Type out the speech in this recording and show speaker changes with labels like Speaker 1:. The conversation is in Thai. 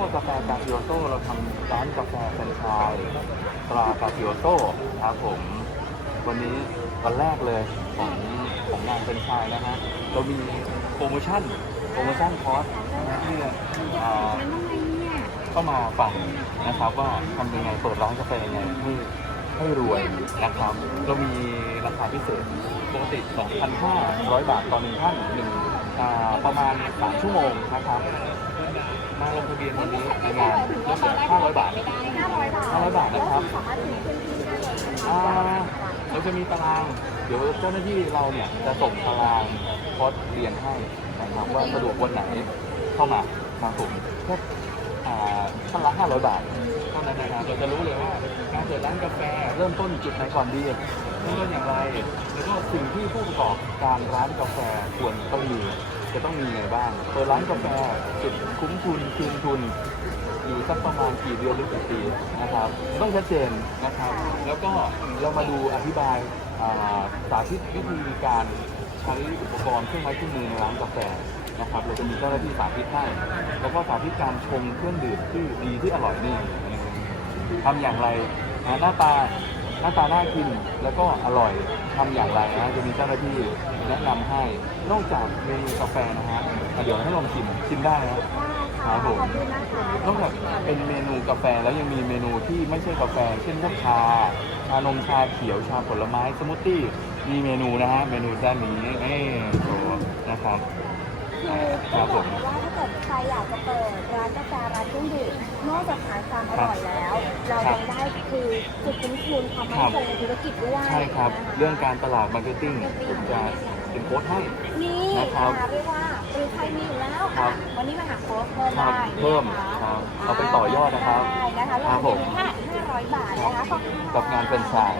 Speaker 1: วกกาแฟกาฟิโอโต้เราทำร้านกาแฟแฟรนไชส์ตรากาฟิโอโต้ครับผม วันนี้วันแรกเลยของของงานแฟรนไชส์นะฮะเรามีโปรโมชั่นโปรโมชั่นคอร์สนะฮะที่อ่า
Speaker 2: ฉันทำไมเนี่ย
Speaker 1: เข้ามาฟังนะครับว่าทำยังไงเปิดร้านกาแฟยังไงให้ให้รวยนะครับ เรามีราคาพิเศษปกติ 2,500 บาทต่อหนึ่งท่านหนึ่ง ประมาณ 3 ชั่วโมงนะครับ มาลงทะเบียนวันนี้ในงานลดเหลือ500 บาท
Speaker 2: ไม่ได้ห้าร้อยบาท
Speaker 1: 500 บาทนะครับ
Speaker 2: สามารถถึงพื้นที่ได้เลย
Speaker 1: อ่าเราจะมีตาราง เดี๋ยวเจ้าหน้าที่เราเนี่ยจะส่งตารางคอร์สเรียนให้นะครับว่าสะดวกวันไหนเข้ามาครับผมแค่อ่าท่านละ500 บาท ท่านั้นนะครับเราจะรู้เลยว่าการเปิดร้านกาแฟเริ่มต้นจุดไหนก่อนดีเริ่มต้นอย่างไร แล้วก็สิ่งที่ผู้ประกอบการร้านกาแฟควรต้องมีจะต้องมีอะไรบ้าง เปิดร้านกาแฟจุดคุ้มทุนคืนทุนอยู่สักประมาณกี่เดือนหรือกี่ปีนะครับต้องชัดเจนนะครับ แล้วก็เรามาดูอธิบายสาธิตวิธีการใช้อุปกรณ์เครื่องไม้เครื่องมือในร้านกาแฟนะครับเราจะมีเจ้าหน้าที่สาธิตให้แล้วก็สาธิตการชงเครื่องดื่มที่ดีที่อร่อยนี่ ทำอย่างไรนะหน้าตาหน้าตาน่ากินแล้วก็อร่อยทำอย่างไรนะจะมีเจ้าหน้าที่แนะนำให้ นอกจากเมนูกาแฟนะฮะเดี๋ยวให้ลองชิมชิมได้นะ
Speaker 2: ได้ค่ะ
Speaker 1: ครับผม
Speaker 2: ขอบคุณนะคะ
Speaker 1: นอกจากเป็นเมนูกาแฟแล้วยังมีเมนูที่ไม่ใช่กาแฟ เช่นพวกชาชานมชาเขียวชาผลไม้สมูทตี้มีเมนูนะฮะเมนูด้านนี้เอ้โชว์นะครับ
Speaker 2: คือต้องบอกเลยว่าถ้าเกิดใครอยากจะเปิดร้านกาแฟร้านเครื่องดื่มนอกจากขายความอร่อยแล้ว เรายังได้คือจุดคุ้มทุนความมั่นคงในธุรกิจด้วย
Speaker 1: ใช่ครับ เรื่องการตลาดมาร์เก็ตติ้งผมจะเป็นโค้ดให้
Speaker 2: นี่
Speaker 1: นะครับ
Speaker 2: ค่ะเรียกว่าหรือใครมีอยู่แล้ว
Speaker 1: ครับ
Speaker 2: วันนี้มาหาโค้ชเพิ่ม
Speaker 1: ครั
Speaker 2: ได้
Speaker 1: บเพิ่ม
Speaker 2: นะคะ
Speaker 1: ครับเอาไปต่อยอดนะครับ
Speaker 2: ได้นะคะ
Speaker 1: ครับผม
Speaker 2: ห้าห้าร้อยบาทนะคะขอบคุณค่ะ
Speaker 1: กับงานเป็นไชาย